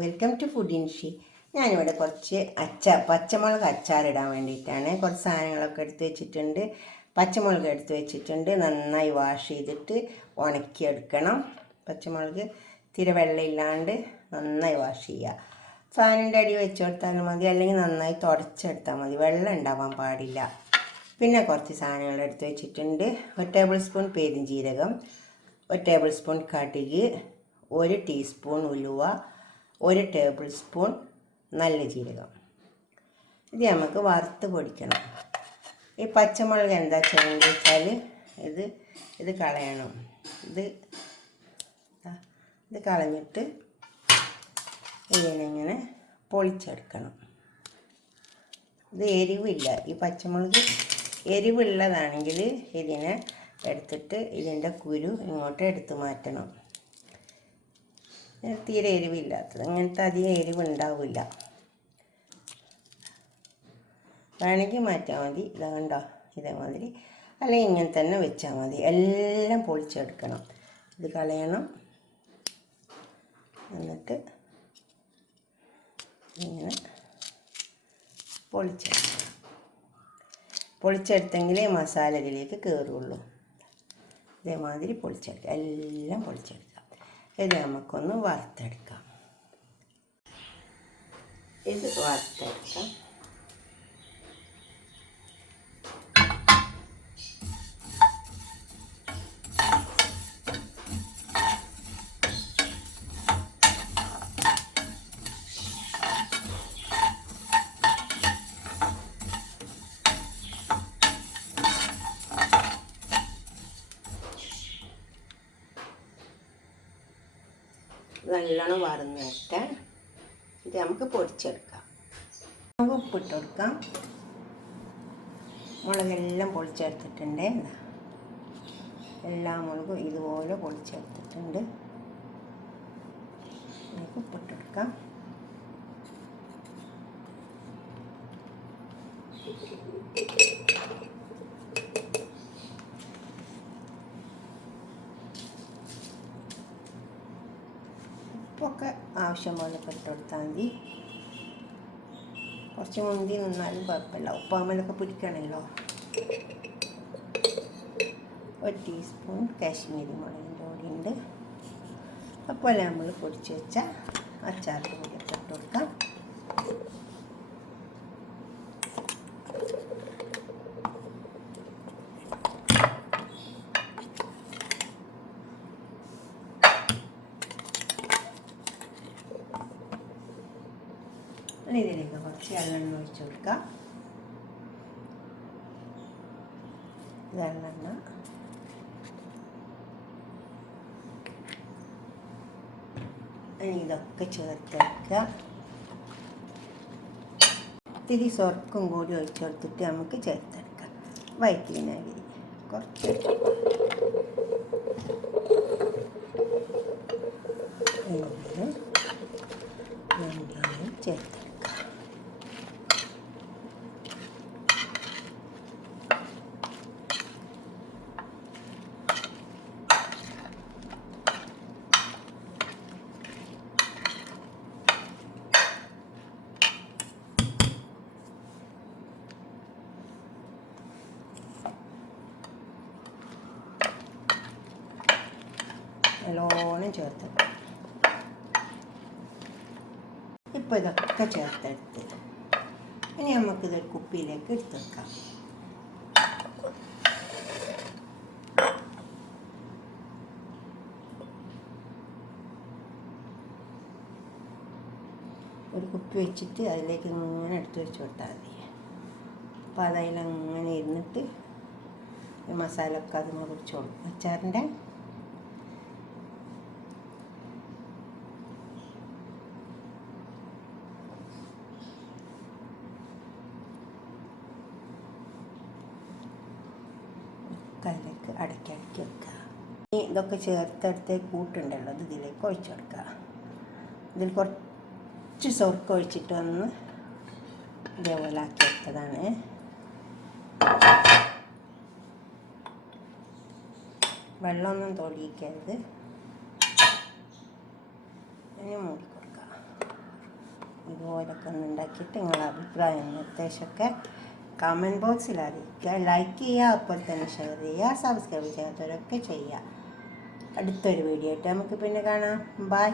Welcome to food ഇൻഷി. ഞാനിവിടെ കുറച്ച് പച്ചമുളക് അച്ചാറിടാൻ വേണ്ടിയിട്ടാണ് കുറച്ച് സാധനങ്ങളൊക്കെ എടുത്ത് വെച്ചിട്ടുണ്ട്. പച്ചമുളക് എടുത്ത് വെച്ചിട്ടുണ്ട്. നന്നായി വാഷ് ചെയ്തിട്ട് ഉണക്കിയെടുക്കണം. പച്ചമുളക് തിര വെള്ളമില്ലാണ്ട് നന്നായി വാഷ് ചെയ്യുക. ഫാനിൻ്റെ അടി വെച്ച് കൊടുത്താലും മതി, അല്ലെങ്കിൽ നന്നായി തുടച്ചെടുത്താൽ മതി. വെള്ളം ഉണ്ടാവാൻ പാടില്ല. പിന്നെ കുറച്ച് സാധനങ്ങൾ എടുത്ത് വെച്ചിട്ടുണ്ട്. 1 ടേബിൾ സ്പൂൺ പെരുംജീരകം, 1 ടേബിൾ സ്പൂൺ കടുക്, 1 ടീസ്പൂൺ ഉലുവ, 1 ടേബിൾ സ്പൂൺ നല്ല ജീരകം. ഇത് നമുക്ക് വറുത്ത് പൊടിക്കണം. ഈ പച്ചമുളക് എന്താ ചെയ്യേണ്ടത് വെച്ചാൽ ഇത് കളയണം. ഇത് കളഞ്ഞിട്ട് ഇതിനെങ്ങനെ പൊളിച്ചെടുക്കണം. ഇത് എരിവില്ല. ഈ പച്ചമുളക് എരിവുള്ളതാണെങ്കിൽ ഇതിനെ എടുത്തിട്ട് ഇതിൻ്റെ കുരു ഇങ്ങോട്ട് എടുത്ത് മാറ്റണം. തീരെ എരിവില്ലാത്തത്, അങ്ങനത്തെ അധികം എരിവുണ്ടാവില്ല. വേണമെങ്കിൽ മാറ്റാൽ മതി. ഇതാ കണ്ടോ, ഇതേമാതിരി. അല്ലെങ്കിൽ ഇങ്ങനെ തന്നെ വെച്ചാൽ മതി. എല്ലാം പൊളിച്ചെടുക്കണം. ഇത് കളയണം. എന്നിട്ട് ഇങ്ങനെ പൊളിച്ചെടുത്തെങ്കിലേ മസാല ഇതിലേക്ക് കയറുള്ളൂ. ഇതേമാതിരി പൊളിച്ചെടുക്കുക, എല്ലാം പൊളിച്ചെടുക്കുക. ഇത് നമുക്കൊന്ന് വറുത്തെടുക്കാം. നല്ലോണം വറന്ന് വെച്ചിട്ട് ഇത് നമുക്ക് പൊടിച്ചെടുക്കാം. നമുക്ക് ഉപ്പിട്ട് കൊടുക്കാം. മുളകെല്ലാം പൊളിച്ചെടുത്തിട്ടുണ്ട്. എല്ലാ മുളകും ഇതുപോലെ പൊളിച്ചെടുത്തിട്ടുണ്ട്. നമുക്ക് ഉപ്പിട്ട് കൊടുക്കാം. ഉപ്പൊക്കെ ആവശ്യം പോലെ ഇട്ട് കൊടുത്താൽ മതി. കുറച്ച് മുന്തി നിന്നാലും കുഴപ്പമില്ല. ഉപ്പാമലൊക്കെ പിടിക്കണമല്ലോ. 1 ടീസ്പൂൺ കാശ്മീരി മുളകിൻ്റെ പൊടിയുണ്ട്. അപ്പോൾ നമ്മൾ പൊടിച്ച് വെച്ച അച്ചാറിൻ്റെ പൊടിയൊക്കെ ഇട്ട് കൊടുക്കാം. ഇതിലേക്ക് കുറച്ച് എള്ളെണ്ണ ഒഴിച്ച് കൊടുക്കാം. എള്ളെണ്ണ ഇതൊക്കെ ചേർത്തെടുക്കുക. ഇത്തിരി സ്വർക്കും കൂടി ഒഴിച്ച് കൊടുത്തിട്ട് നമുക്ക് ചേർത്തെടുക്കാം. വൈറ്റ് വിനാഗിരി കുറച്ച് ചേർത്തെടുക്കാം. നല്ലോണം ചേർത്ത് ഇപ്പോൾ ഇതൊക്കെ ചേർത്തെടുത്ത് ഇനി നമുക്കിതൊരു കുപ്പിയിലേക്ക് എടുത്ത് വെക്കാം. ഒരു കുപ്പി വെച്ചിട്ട് അതിലേക്ക് ഇങ്ങനെ എടുത്ത് വെച്ച് കൊടുത്താൽ മതി. അപ്പോൾ അതിലങ്ങനെ ഇരുന്നിട്ട് മസാല ഒക്കെ അതിന് കുറിച്ചോളും. അച്ചാറിൻ്റെ കല്ലേക്ക് അടക്കി വെക്കുക. ഇതൊക്കെ ചേർത്തെടുത്ത് കൂട്ടുണ്ടല്ലോ, അത് ഇതിലേക്ക് ഒഴിച്ചു കൊടുക്കുക. ഇതിൽ കുറച്ച് സ്വർക്കം ഒഴിച്ചിട്ട് വന്ന് ഇതേപോലെ ആക്കി വെച്ചതാണ്. വെള്ളമൊന്നും തൊടിയിക്കരുത്. ഇനി മൂടി കൊടുക്കുക. ഇതുപോലൊക്കെ ഒന്ന് ഉണ്ടാക്കിയിട്ട് നിങ്ങളുടെ അഭിപ്രായം നിർദ്ദേശമൊക്കെ കമൻറ്റ് ബോക്സിൽ അറിയിക്കുക. ലൈക്ക് ചെയ്യുക, അപ്പോൾ തന്നെ ഷെയർ ചെയ്യുക, സബ്സ്ക്രൈബ് ചെയ്യാത്തവരൊക്കെ ചെയ്യുക. അടുത്തൊരു വീഡിയോ ആയിട്ട് നമുക്ക് പിന്നെ കാണാം. ബൈ.